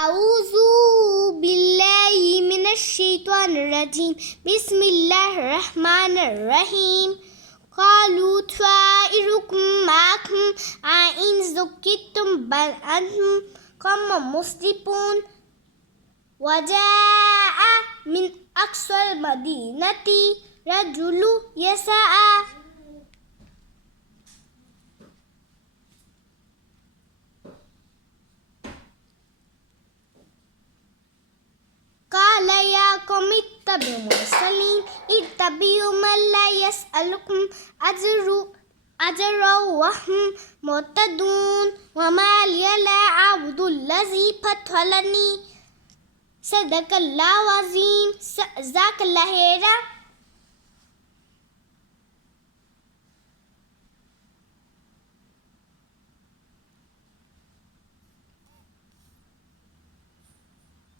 أعوذ بالله من الشيطان الرجيم بسم الله الرحمن الرحيم قالوا طائركم معكم أئن ذكرتم بل أنتم قوم مسرفون وجاء من أقصى المدينة رجل يسعى قال يا قوم اتبعوا المرسلين اتبعوا من لا يسألكم أجرا وهم مهتدون وما لي لا أعبد الذي فطرني صدق الله العظيم. جزاك الله خيرا.